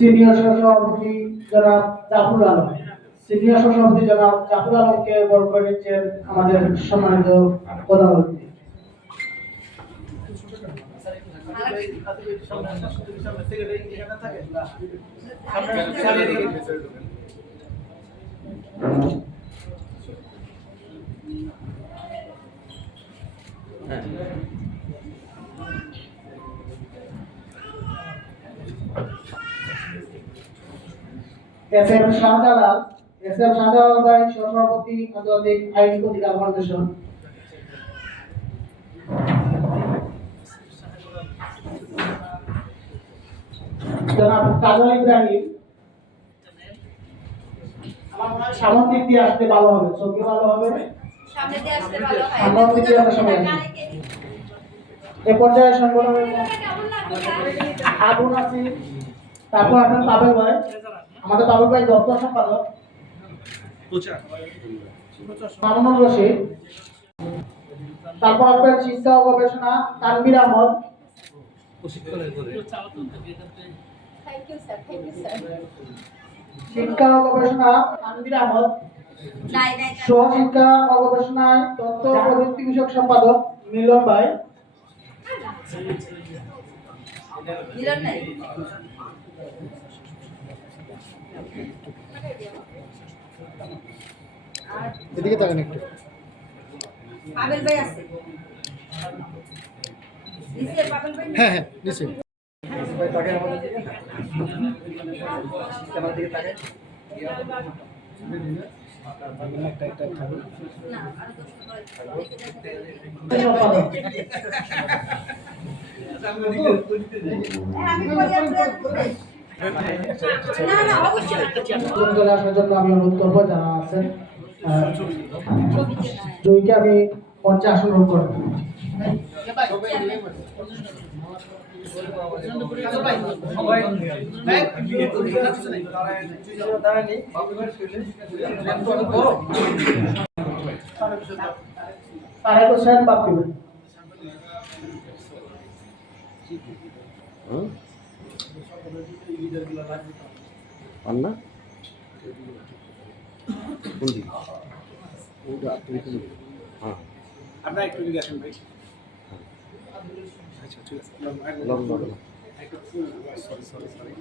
Senior সহসভাপতি জনাব Zafar Alam, senior সহসভাপতি জনাব জাফর আলমকে বরণ করে নিচ্ছেন আমাদের সম্মানিত প্রধান অতিথি। এসএম শাহজালাল ভাই, সহসভাপতি আন্তর্জাতিক আইন অধিকার ফাউন্ডেশন। জনাব কাজল ইব্রাহিম, আমার মনে হয় সামনের দিক দিয়ে আসতে ভালো হবে, চোখে ভালো হবে, সামনে দিয়ে আসতে ভালো হয়, সামনের দিক দিয়ে আমরা সবাই এই পর্যায়ে সংগঠনের আগুন আছে। তারপর আপনার পাবেল ভাই, আমাদের পাবেল ভাই দপ্তর সম্পাদক মামুনুর রশিদ। তারপর আপনার শিক্ষা ও গবেষণা তানভীর আহমদ। শিক্ষা ও গবেষণা তানভীর আহমদ। সহশিক্ষা ও গবেষণায় তথ্য প্রযুক্তি বিষয়ক সম্পাদক মিলন ভাই। এদিকে তাকান একটু। পাবেল ভাই আছে নিচে, পাবেল ভাই হ্যাঁ হ্যাঁ নিচে ভাই তাকান আমাদের দিকে, ক্যামেরা দিকে তাকান। একটা থাকবে না আর চলে আসার জন্য আমি অনুরোধ করবো যারা আছেন জয়ীকে আমি মঞ্চে আসন করবো। তারেক হোসেন বাপ্পি ভাই। আন্না হ্যাঁ আপনারা একটু দিকে আসেন ভাই। আচ্ছা ঠিক আছে, সরি